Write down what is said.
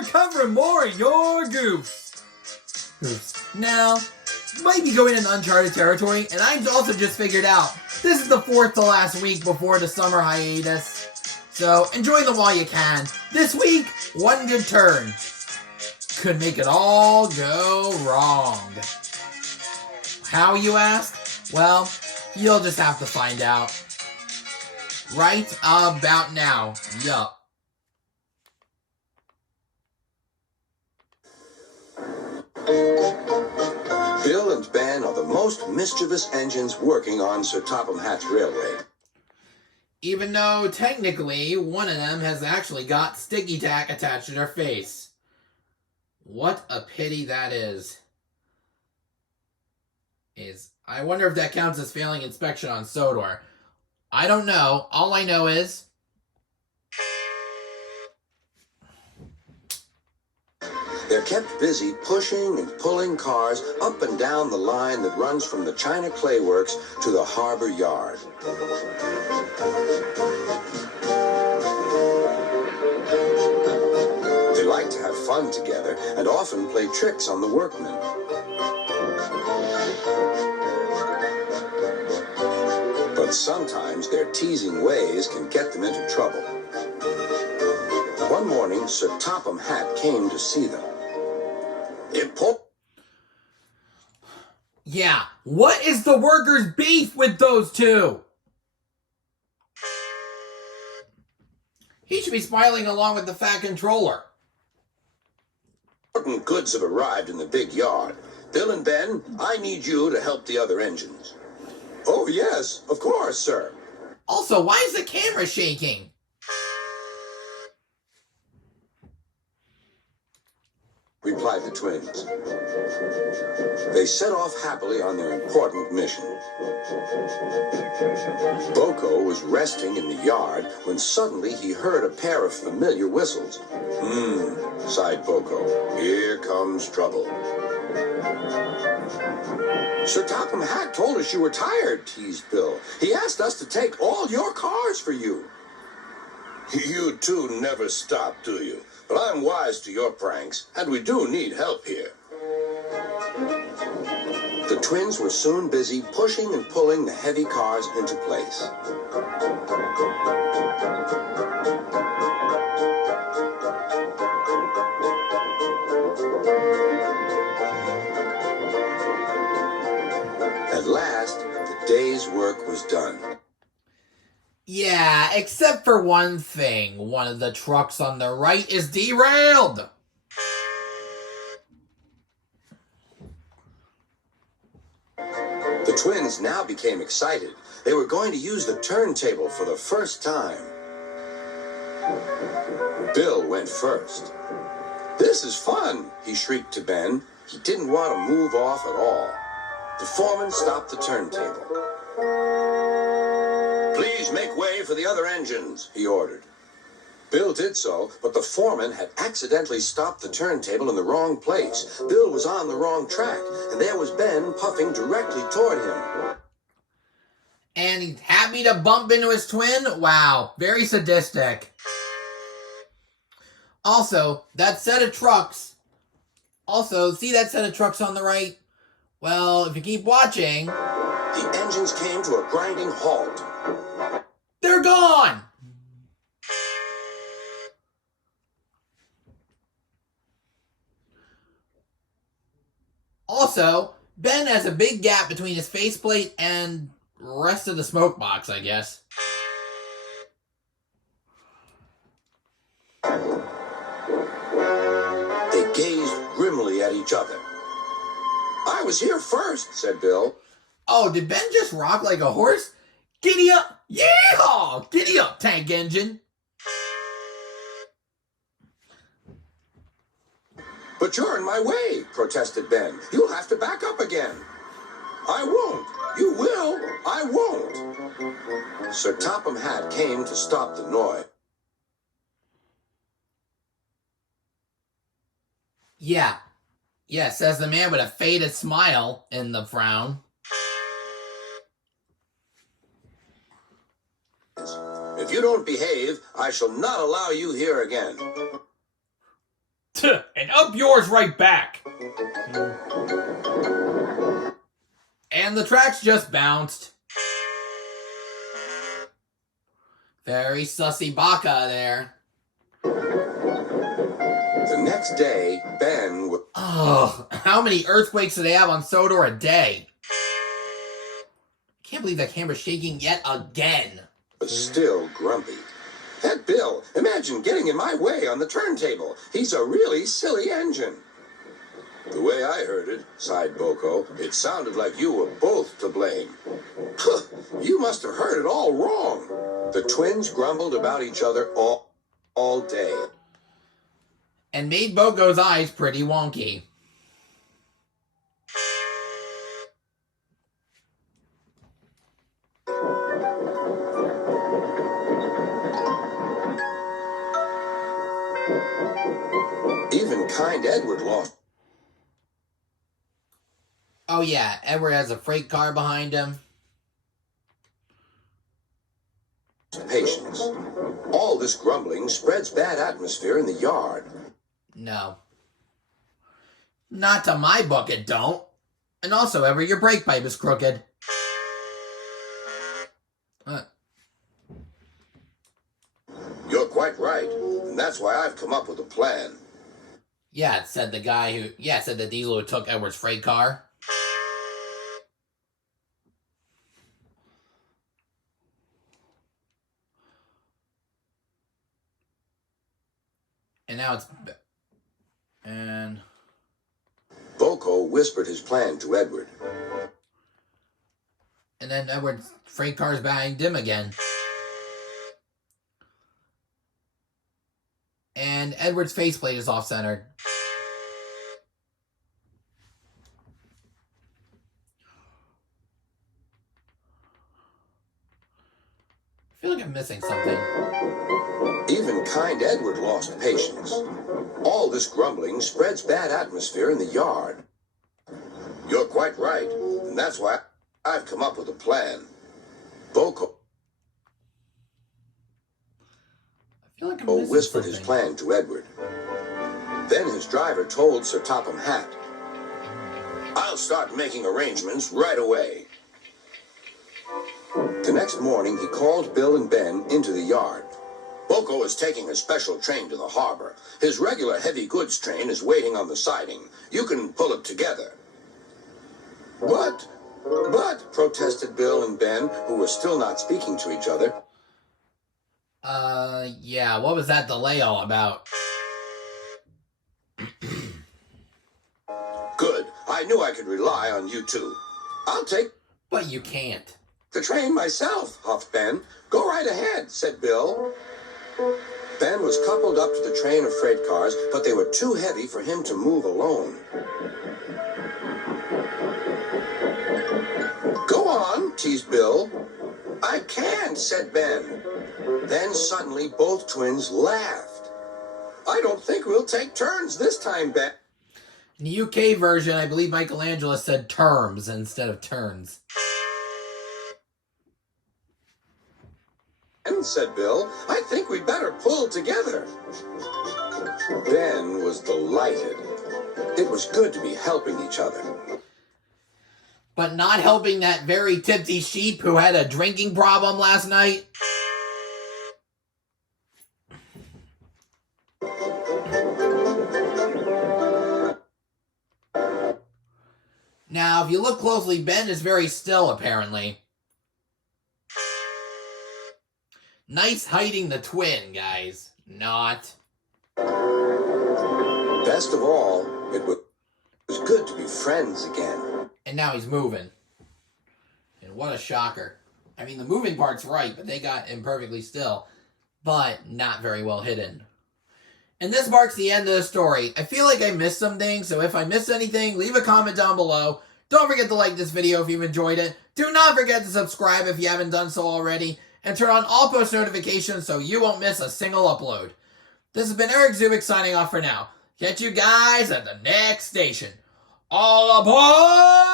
We're covering more of your Goofs. Goofs. Now, you might be going into uncharted territory, and I also just figured out this is the fourth to last week before the summer hiatus. So enjoy them while you can. This week, one good turn could make it all go wrong. How, you ask? Well, you'll just have to find out. Right about now. Yup. Bill and Ben are the most mischievous engines working on Sir Topham Hatt's railway. Even though, technically, one of them has actually got sticky tack attached to their face. What a pity that is. I wonder if that counts as failing inspection on Sodor. I don't know. All I know is they're kept busy pushing and pulling cars up and down the line that runs from the China Clay Works to the harbor yard. They like to have fun together and often play tricks on the workmen. But sometimes their teasing ways can get them into trouble. One morning, Sir Topham Hatt came to see them. Yeah, what is the workers' beef with those two? He should be smiling along with the fat controller. Important goods have arrived in the big yard. Bill and Ben, I need you to help the other engines. Oh, yes, of course, sir. Also, why is the camera shaking? Replied the twins. They set off happily on their important mission. Boko was resting in the yard when suddenly he heard a pair of familiar whistles. Sighed Boko. Here comes trouble. Sir Topham Hatt told us you were tired, teased Bill. He asked us to take all your cars for you. You two never stop, do you? But I'm wise to your pranks, and we do need help here. The twins were soon busy pushing and pulling the heavy cars into place. At last, the day's work was done. Yeah, except for one thing. One of the trucks on the right is derailed. The twins now became excited. They were going to use the turntable for the first time. Bill went first. This is fun, he shrieked to Ben. He didn't want to move off at all. The foreman stopped the turntable. Please make way for the other engines, he ordered. Bill did so, but the foreman had accidentally stopped the turntable in the wrong place. Bill was on the wrong track, and there was Ben puffing directly toward him. And he's happy to bump into his twin? Wow, very sadistic. Also, that set of trucks. See that set of trucks on the right? Well, if you keep watching, the engines came to a grinding halt. They're gone! Also, Ben has a big gap between his faceplate and rest of the smoke box, I guess. They gazed grimly at each other. I was here first, said Bill. Oh, did Ben just rock like a horse? Giddy up! Yeehaw! Giddy up, tank engine! But you're in my way, protested Ben. You'll have to back up again. I won't. You will. I won't. Sir Topham Hatt came to stop the noise. Yeah. Yeah, says the man with a faded smile in the frown. If you don't behave, I shall not allow you here again. And up yours right back. And the tracks just bounced. Very sussy baka there. The next day, Ben would... Oh, how many earthquakes do they have on Sodor a day? Can't believe that camera's shaking yet again. Was still grumpy. That Bill, imagine getting in my way on the turntable. He's a really silly engine. The way I heard it, sighed Boko, it sounded like you were both to blame. You must have heard it all wrong. The twins grumbled about each other all day. And made Boko's eyes pretty wonky. Even kind Edward lost Oh yeah, Edward has a freight car behind him. patience. All this grumbling spreads bad atmosphere in the yard. No. Not to my book it don't. And also, Edward, your brake pipe is crooked. You're quite right, and that's why I've come up with a plan. Yeah, it said the guy who... Yeah, it said the diesel who took Edward's freight car. And now it's... And... Boko whispered his plan to Edward. And then Edward's freight car's behind him again. And Edward's faceplate is off-centered. I feel like I'm missing something. Even kind Edward lost patience. All this grumbling spreads bad atmosphere in the yard. You're quite right, and that's why I've come up with a plan. Boko I feel like I'm missing whispered something. his plan to Edward. Then his driver told Sir Topham Hatt, "I'll start making arrangements right away." The next morning, he called Bill and Ben into the yard. Boko is taking a special train to the harbor. His regular heavy goods train is waiting on the siding. You can pull it together. But, protested Bill and Ben, who were still not speaking to each other. Yeah, what was that delay all about? Good. I knew I could rely on you two. I'll take But you can't. the train myself, huffed Ben. Go right ahead, said Bill. Ben was coupled up to the train of freight cars, but they were too heavy for him to move alone. Go on, teased Bill. I can't, said Ben. Then suddenly both twins laughed. I don't think we'll take turns this time, Ben. In the UK version, I believe Michelangelo said terms instead of turns. Said Bill. I think we'd better pull together. Ben was delighted. It was good to be helping each other. But not helping that very tipsy sheep who had a drinking problem last night. Now, if you look closely, Ben is very still, apparently. Nice hiding the twin, guys. Not. Best of all, it was good to be friends again. And now he's moving. And what a shocker. I mean, the moving part's right, but they got him perfectly still. But not very well hidden. And this marks the end of the story. I feel like I missed some things, so if I missed anything, leave a comment down below. Don't forget to like this video if you've enjoyed it. Do not forget to subscribe if you haven't done so already. And turn on all post notifications so you won't miss a single upload. This has been Eric Zubik signing off for now. Catch you guys at the next station. All aboard!